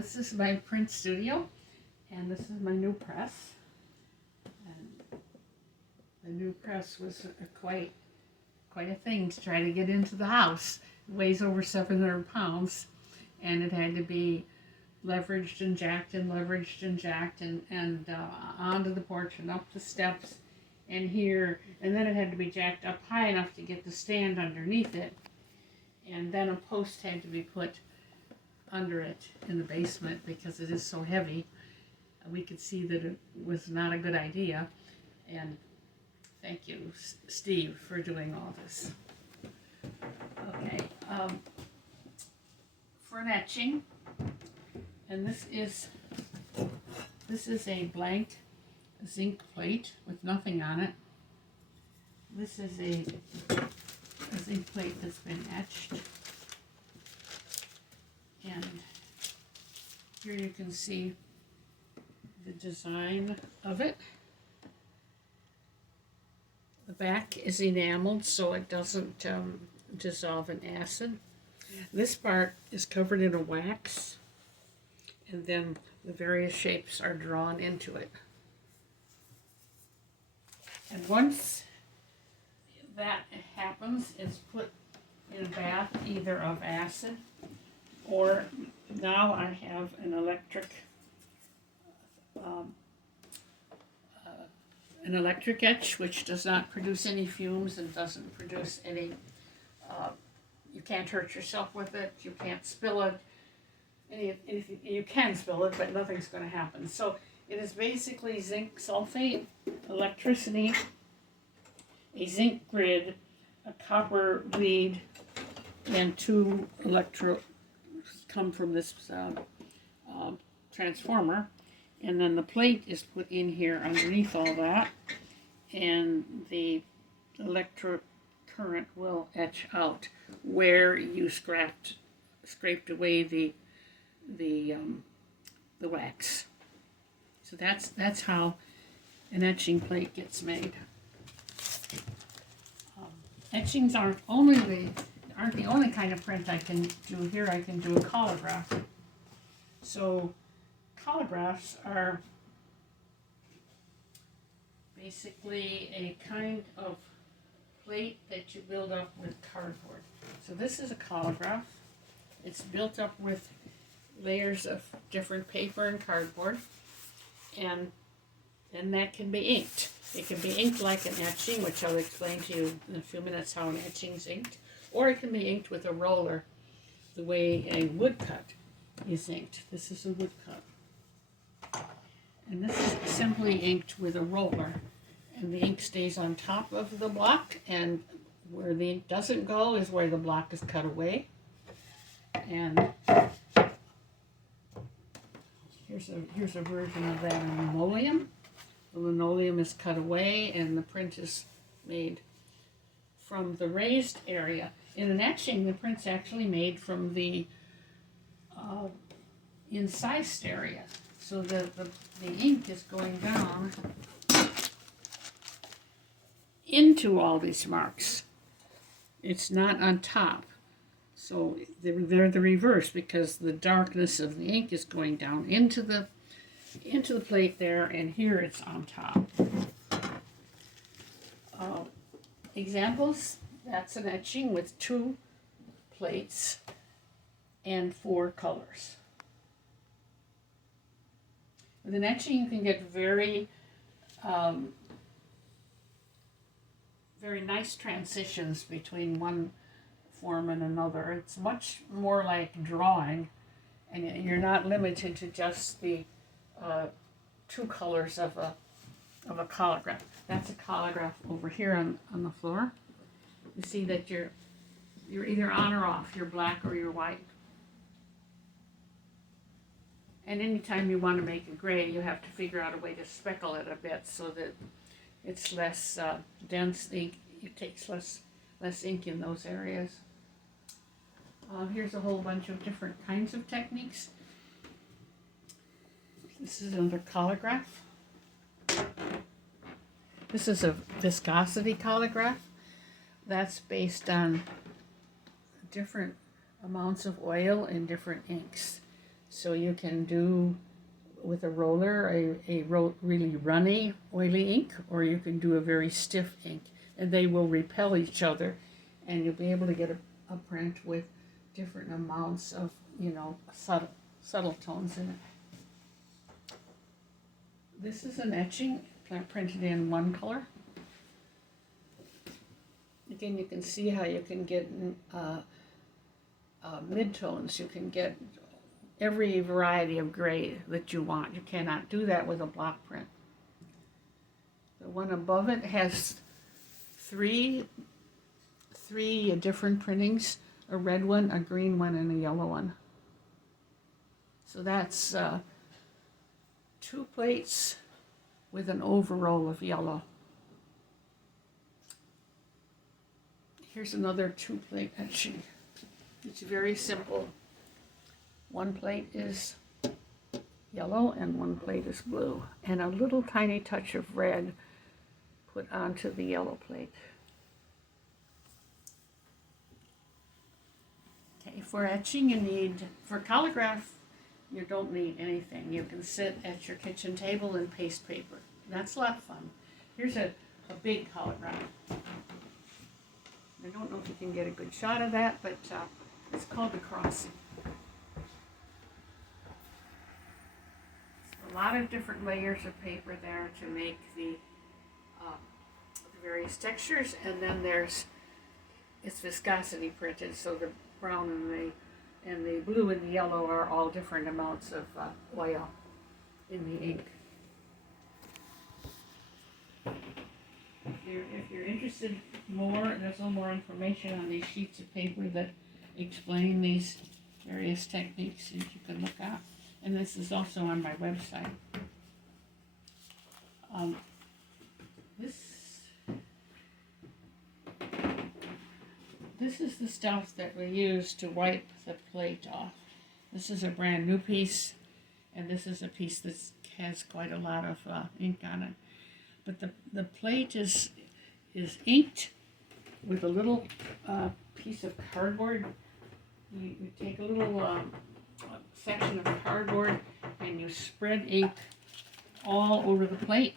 This is my print studio, and this is my new press. And the new press was quite a thing to try to get into the house. It weighs over 700 pounds, and it had to be leveraged and jacked and leveraged and jacked and onto the porch and up the steps and here, and then it had to be jacked up high enough to get the stand underneath it, and then a post had to be put under it in the basement because it is so heavy. We could see that it was not a good idea, and thank you, Steve, for doing all this. Okay, for an etching, and this is a blank zinc plate with nothing on it. This is a zinc plate that's been etched, and here you can see the design of it. The back is enameled so it doesn't dissolve in acid. This part is covered in a wax, and then the various shapes are drawn into it. And once that happens, it's put in a bath either of acid, or now I have an electric etch, which does not produce any fumes and doesn't produce any, you can't hurt yourself with it, you can't spill it, anything, you can spill it, but nothing's going to happen. So it is basically zinc sulfate, electricity, a zinc grid, a copper lead, and 2 electrodes come from this transformer. And then the plate is put in here underneath all that, and the electric current will etch out where you scraped away the wax. So that's how an etching plate gets made. Etchings aren't the only kind of print I can do here. I can do a collograph. So collagraphs are basically a kind of plate that you build up with cardboard. So this is a collograph. It's built up with layers of different paper and cardboard, and then that can be inked. It can be inked like an etching, which I'll explain to you in a few minutes how an etching is inked, or it can be inked with a roller, the way a woodcut is inked. This is a woodcut. And this is simply inked with a roller, and the ink stays on top of the block, and where the ink doesn't go is where the block is cut away. And here's a version of that in linoleum. The linoleum is cut away, and the print is made from the raised area. In an etching, the print's actually made from the incised area. So the ink is going down into all these marks. It's not on top. So they're the reverse, because the darkness of the ink is going down into the plate there, and here it's on top. Examples, that's an etching with 2 plates and 4 colors. With an etching, you can get very nice transitions between one form and another. It's much more like drawing, and you're not limited to just the 2 colors of a collograph. That's a collograph over here on the floor. You see that you're either on or off. You're black or you're white. And anytime you want to make a gray, you have to figure out a way to speckle it a bit so that it's less dense ink. It takes less ink in those areas. Here's a whole bunch of different kinds of techniques. This is another collograph. This is a viscosity collograph. That's based on different amounts of oil and different inks. So you can do with a roller a really runny, oily ink, or you can do a very stiff ink, and they will repel each other, and you'll be able to get a print with different amounts of, subtle tones in it. This is an etching printed in one color. Again, you can see how you can get midtones. You can get every variety of gray that you want. You cannot do that with a block print. The one above it has three different printings, a red one, a green one, and a yellow one. So that's 2 plates with an overroll of yellow. Here's another 2-plate etching. It's very simple. 1 plate is yellow and 1 plate is blue, and a little tiny touch of red put onto the yellow plate. Okay, for etching for calligraph, you don't need anything. You can sit at your kitchen table and paste paper. That's a lot of fun. Here's a big calligraph. I don't know if you can get a good shot of that, but it's called the crossing. A lot of different layers of paper there to make the various textures, and then it's viscosity printed, so the brown and the blue and the yellow are all different amounts of oil in the ink. If you're interested more, there's a little more information on these sheets of paper that explain these various techniques that you can look at. And this is also on my website. This is the stuff that we use to wipe the plate off. This is a brand new piece, and this is a piece that has quite a lot of ink on it. But the plate is inked with a little piece of cardboard. You take a little section of cardboard and you spread ink all over the plate,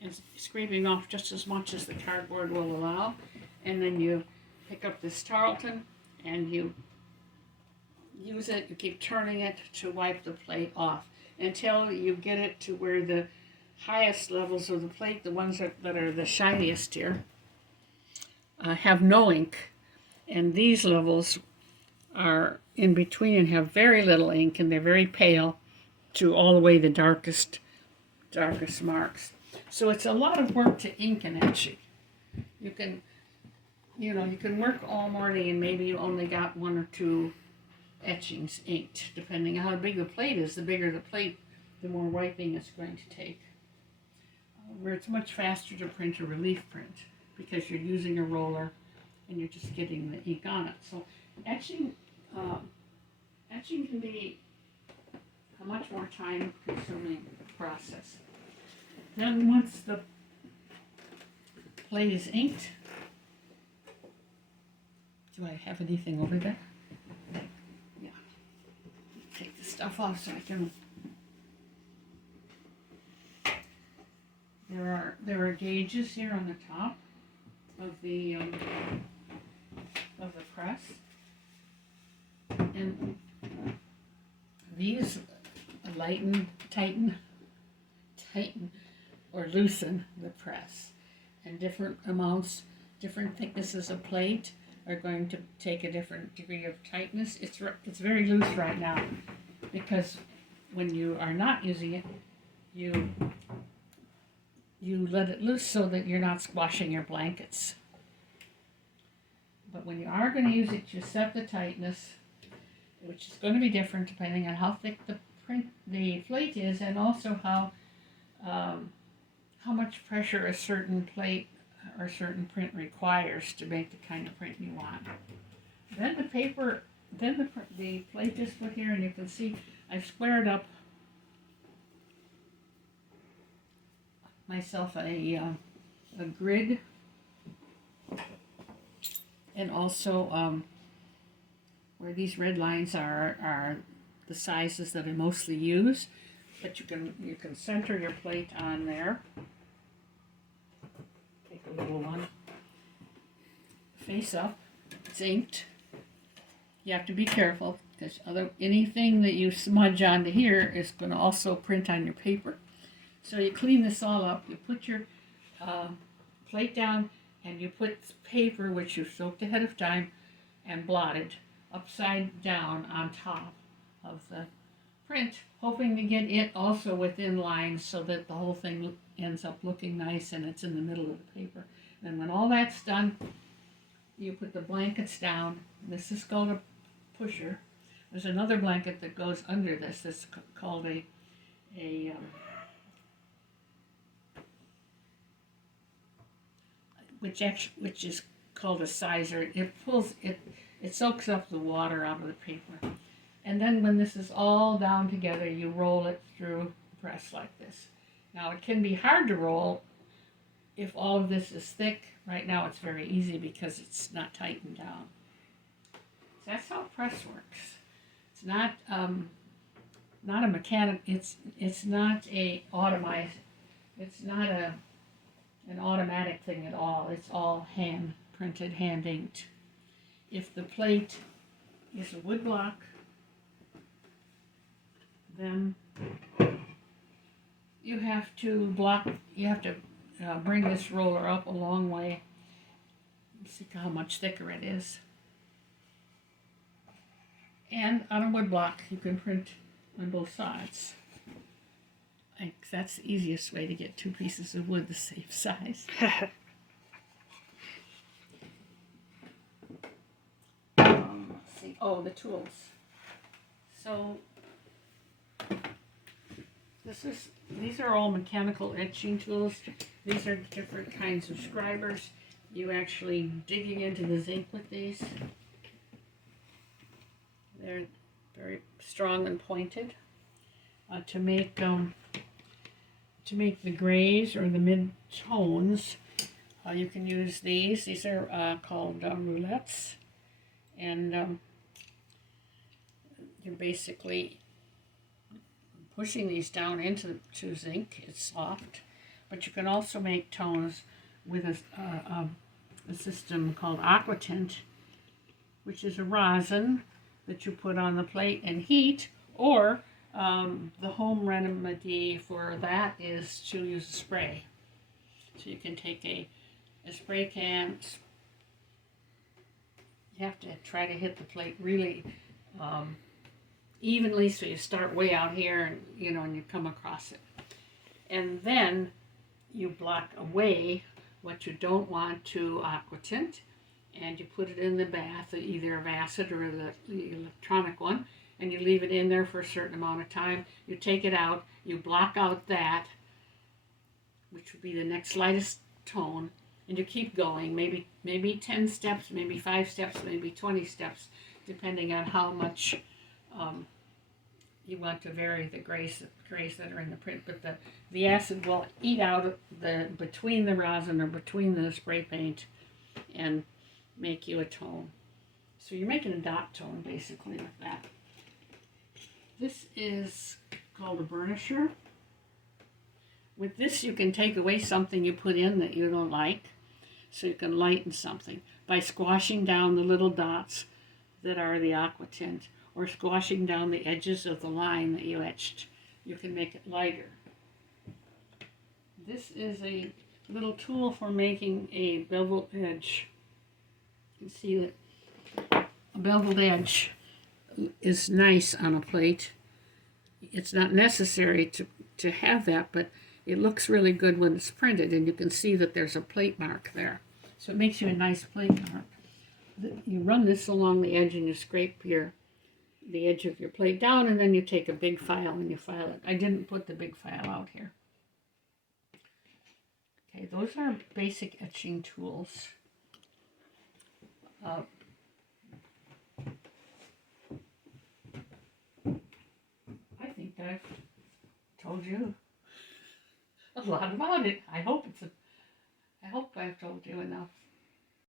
and scraping off just as much as the cardboard will allow. And then you pick up this tarlatan and you use it, you keep turning it to wipe the plate off until you get it to where the highest levels of the plate, the ones that are the shiniest here, have no ink. And these levels are in between and have very little ink, and they're very pale to all the way the darkest marks. So it's a lot of work to ink and etching. You can work all morning and maybe you only got 1 or 2 etchings inked. Depending on how big the plate is, the bigger the plate, the more wiping it's going to take. Where it's much faster to print a relief print because you're using a roller and you're just getting the ink on it. So etching can be a much more time-consuming process. Then once the plate is inked, do I have anything over there? Yeah. Take the stuff off so I can. There are gauges here on the top of the press, and these tighten or loosen the press, and different amounts, different thicknesses of plate are going to take a different degree of tightness. It's very loose right now because when you are not using it, you let it loose so that you're not squashing your blankets. But when you are going to use it, you set the tightness, which is going to be different depending on how thick the plate is, and also how much pressure a certain plate or certain print requires to make the kind of print you want. Then the plate is put here, and you can see I've squared up myself a grid, and also where these red lines are the sizes that I mostly use. But you can center your plate on there. Take a little one. Face up. It's inked. You have to be careful because anything that you smudge onto here is going to also print on your paper. So you clean this all up. You put your plate down and you put paper, which you've soaked ahead of time and blotted, upside down on top of the print, hoping to get it also within lines so that the whole thing ends up looking nice and it's in the middle of the paper. And when all that's done, you put the blankets down. This is called a pusher. There's another blanket that goes under this that's called which is called a sizer. It soaks up the water out of the paper. And then when this is all down together, you roll it through the press like this. Now it can be hard to roll if all of this is thick. Right now it's very easy because it's not tightened down. So that's how press works. It's not a mechanic. It's not a automized. It's not an automatic thing at all. It's all hand printed, hand inked. If the plate is a wood block, then you have to bring this roller up a long way. See how much thicker it is. And on a wood block, you can print on both sides. That's the easiest way to get two pieces of wood the same size. Let's see. Oh, the tools. So these are all mechanical etching tools. These are different kinds of scribers. You actually digging into the zinc with these. They're very strong and pointed. To make the grays or the mid-tones, you can use these. These are called roulettes. And you're basically pushing these down into zinc. It's soft. But you can also make tones with a system called aquatint, which is a rosin that you put on the plate and heat, or the home remedy for that is to use a spray. So you can take a spray can. You have to try to hit the plate really evenly, so you start way out here and you come across it. And then you block away what you don't want to aquatint, and you put it in the bath, either of acid or the electronic one, and you leave it in there for a certain amount of time. You take it out, you block out that, which would be the next lightest tone, and you keep going, maybe 10 steps, maybe 5 steps, maybe 20 steps, depending on how much you want to vary the grays that are in the print. But the acid will eat out between the rosin or between the spray paint and make you a tone. So you're making a dot tone basically with that. This is called a burnisher. With this you can take away something you put in that you don't like, so you can lighten something by squashing down the little dots that are the aquatint, or squashing down the edges of the line that you etched. You can make it lighter. This is a little tool for making a beveled edge. You can see that a beveled edge is nice on a plate. It's not necessary to have that, but it looks really good when it's printed, and you can see that there's a plate mark there. So it makes you a nice plate mark. You run this along the edge and you scrape the edge of your plate down, and then you take a big file and you file it. I didn't put the big file out here. Okay, those are basic etching tools. I think I've told you a lot about it. I hope I've told you enough.